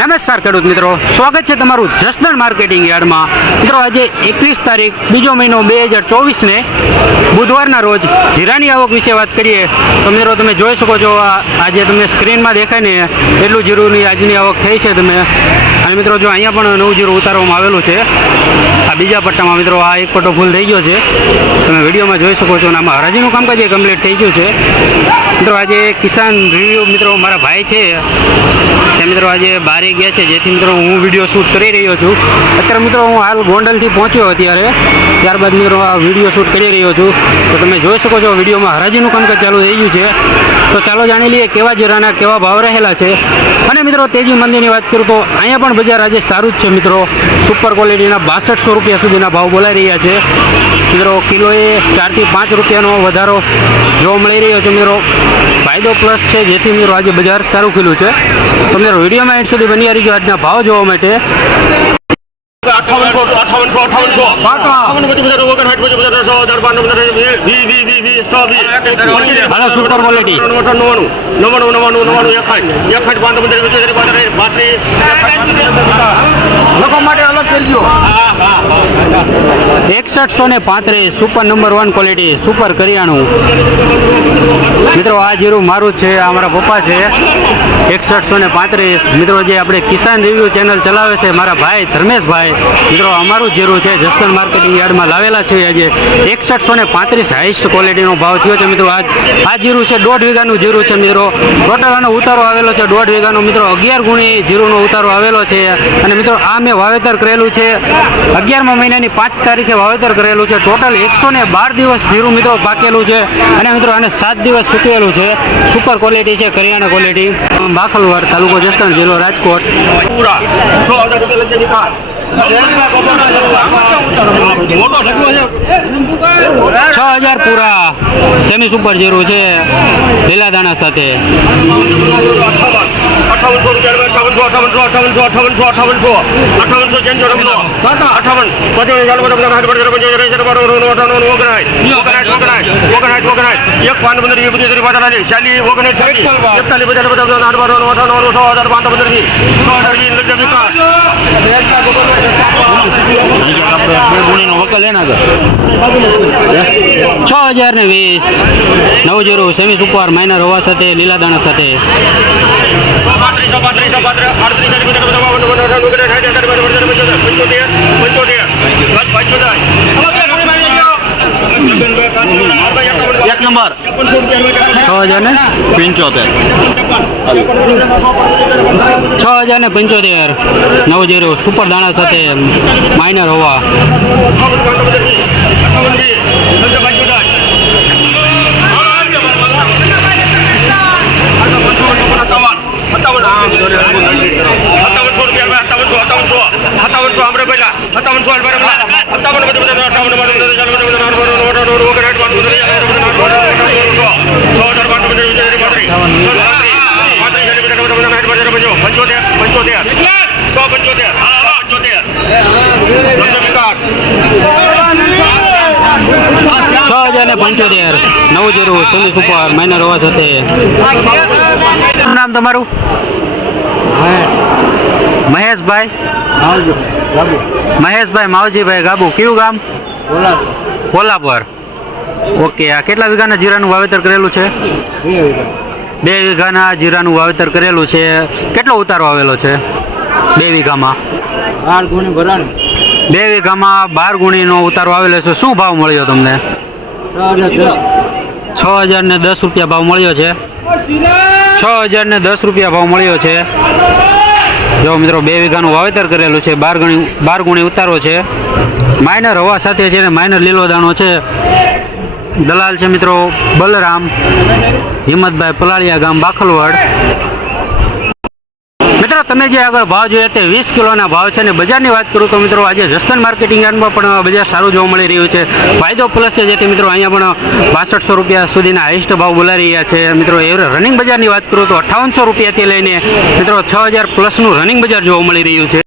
નમસ્કાર ખેડૂત મિત્રો. સ્વાગત છે તમારું જસદણ માર્કેટિંગ યાર્ડમાં. મિત્રો, આજે એકવીસ તારીખ, બીજો મહિનો બે હજાર ચોવીસને બુધવારના રોજ જીરાની આવક વિશે વાત કરીએ. તો મિત્રો, તમે જોઈ શકો છો આજે તમને સ્ક્રીનમાં દેખાય ને, એટલું જીરુની આજની આવક થઈ છે. તમે અને મિત્રો જો અહીંયા પણ નવું જીરું ઉતારવામાં આવેલું છે. આ બીજા પટ્ટામાં મિત્રો આ એક પટ્ટો ફૂલ થઈ ગયો છે. તમે વિડીયોમાં જોઈ શકો છો અને આમાં હરાજીનું કામકાજ એ કમ્પ્લીટ થઈ ગયું છે. મિત્રો આજે કિસાન રિવ્યુ મિત્રો મારા ભાઈ છે. તે મિત્રો આજે બારે ગયા છે. જેથી મિત્રો હું વીડિયો શૂટ કરી રહ્યો છું. અત્યારે મિત્રો હું હાલ ગોંડલથી પહોંચ્યો અત્યારે. ત્યારબાદ મિત્રો આ વીડિયો શૂટ કરી રહ્યો છું. તો તમે જોઈ શકો છો, વિડીયોમાં હરાજીનું કામકાજ ચાલુ થઈ ગયું છે. તો ચાલો જાણી લઈએ કેવા જીરાના કેવા ભાવ રહેલા છે. અને મિત્રો, તેજી મંદીની વાત કરું તો અહીંયા પણ બજાર આજે સારું જ છે, મિત્રો. સુપર ક્વોલિટીના બાસઠસો રૂપિયા સુધીના ભાવ બોલાઈ રહ્યા છે. મિત્રો, કિલોએ ચારથી પાંચ રૂપિયાનો વધારો જોવા મળી રહ્યો છે, મિત્રો. ફાયદો પ્લસ છે, જેથી મિત્રો આજે બજાર સારું ખીલું છે. તો મિત્રો, વિડીયોમાં એન્ડ સુધી બની રહીજો. આજના ભાવ જોવા માટે ছাপান্ন ছাপান্ন বাহান্ন পঁচিশ পঁচাত্তর হাট পঁচিশ পঁচাত্তর দশ বান্ন পঁচাত্তর বি বি বি વી વી. વી સો વી. હાલો, super quality. નવ્વાણું નવ્વાણું નવ્વાણું નવ્વાણું એકાઠ. એકાઠ પાંચ પચાસ પચાસ પાંત્રીસ પાંત્રીસ લોકો માટે અલગ કરજો એકસઠસો ને પાંત્રીસ super number one quality super કરિયાણું. મિત્રો આ જીરું મારું જ છે અમારા પપ્પા છે. એકસઠસો ને પાંત્રીસ. મિત્રો જે આપણે કિસાન રિવ્યુ ચેનલ ચલાવે છે મારા ભાઈ ધર્મેશભાઈ મિત્રો અમારું જીરું છે જસદણ માર્કેટિંગ યાર્ડમાં લાવેલા છે આજે. એકસઠસો ને પાંત્રીસ હાઈસ્ટ ક્વોલિટીનો ભાવ થયો છે મિત્રો. આ આ જીરું છે, દોઢ વીઘાનું જીરું છે મિત્રો. ટોટલ આનો ઉતારો આવેલો છે, દોઢ વીઘાનો મિત્રો. અગિયાર ગુણી જીરુનો ઉતારો આવેલો છે. અને મિત્રો, આ મેં વાવેતર કરેલું છે. અગિયારમા મહિનાની પાંચ તારીખે વાવેતર કરેલું છે. ટોટલ એકસો બાર દિવસ જીરું મિત્રો પાકેલું છે. અને મિત્રો, આને સાત દિવસ સૂકવેલું છે. સુપર ક્વોલિટી છે, કરિયાણા ક્વોલિટી બાખલવર તાલુકો જસદણ જિલ્લો રાજકોટ. પૂરા સો હજાર રૂપિયા લખી દીધા મોટો ઢગલો છે છ હજાર પૂરા. સેમી સુપર જીરું છે. લીલા દાણા સાથે. અઠાવનસો રૂપિયા અઠાવનસો વકલ એના વિકાસ છ હજાર ને વીસ. નવ જીરો સેમી સુપર માઇનર હોવા સાથે લીલા દાણા સાથે. એક નંબર. છ હજાર ને પંચોતેર. છ હજાર ને પંચોતેર. નવ જીરો. સુપર દાણા સાથે માઇનર હોવા. સત્તાવનસો છ ને પંચોતેર. નવ જીરું સેમી સુપર માઇનર હોવા સાથે. શું નામ તમારું? મહેશભાઈ. મહેશભાઈ માવજીભાઈ ગાબુ. કયું ગામ? કોલાપર ઓકે આ કેટલા વીઘાના જીરાનું વાવેતર કરેલું છે? બે વીઘાના જીરાનું વાવેતર કરેલું છે. કેટલો ઉતારો આવેલો છે? બે વીઘામાં. બે વીઘામાં બાર ગુણીનો ઉતારો આવેલો છે. શું ભાવ મળ્યો તમને? છ હજાર ને દસ રૂપિયા ભાવ મળ્યો છે. છ હજાર ને દસ રૂપિયા ભાવ મળ્યો છે. જો મિત્રો બે વીઘાનું વાવેતર કરેલું છે, બાર ગણી, બાર ગુણી ઉતારો છે. માઇનર હવા સાથે છે ને માઇનર લીલો દાણો છે. દલાલ છે મિત્રો બલરામ, હિંમતભાઈ પલાળિયા ગામ બાખલવાડ. મિત્રો, તમે જે આગળ ભાવ જોયા તે વીસ કિલોના ભાવ છે અને બજારની વાત કરું તો મિત્રો, આજે જસદણ માર્કેટિંગ યાર્ડમાં પણ બજાર સારું જોવા મળી રહ્યું છે. ફાયદો પ્લસ છે જેથી મિત્રો, અહીંયા પણ બાસઠસો રૂપિયા સુધીના હાઈસ્ટ ભાવ બોલાવી રહ્યા છે. મિત્રો, એ રનિંગ બજારની વાત કરું તો અઠાવનસો રૂપિયાથી લઈને મિત્રો, છ હજાર પ્લસનું રનિંગ બજાર જોવા મળી રહ્યું છે.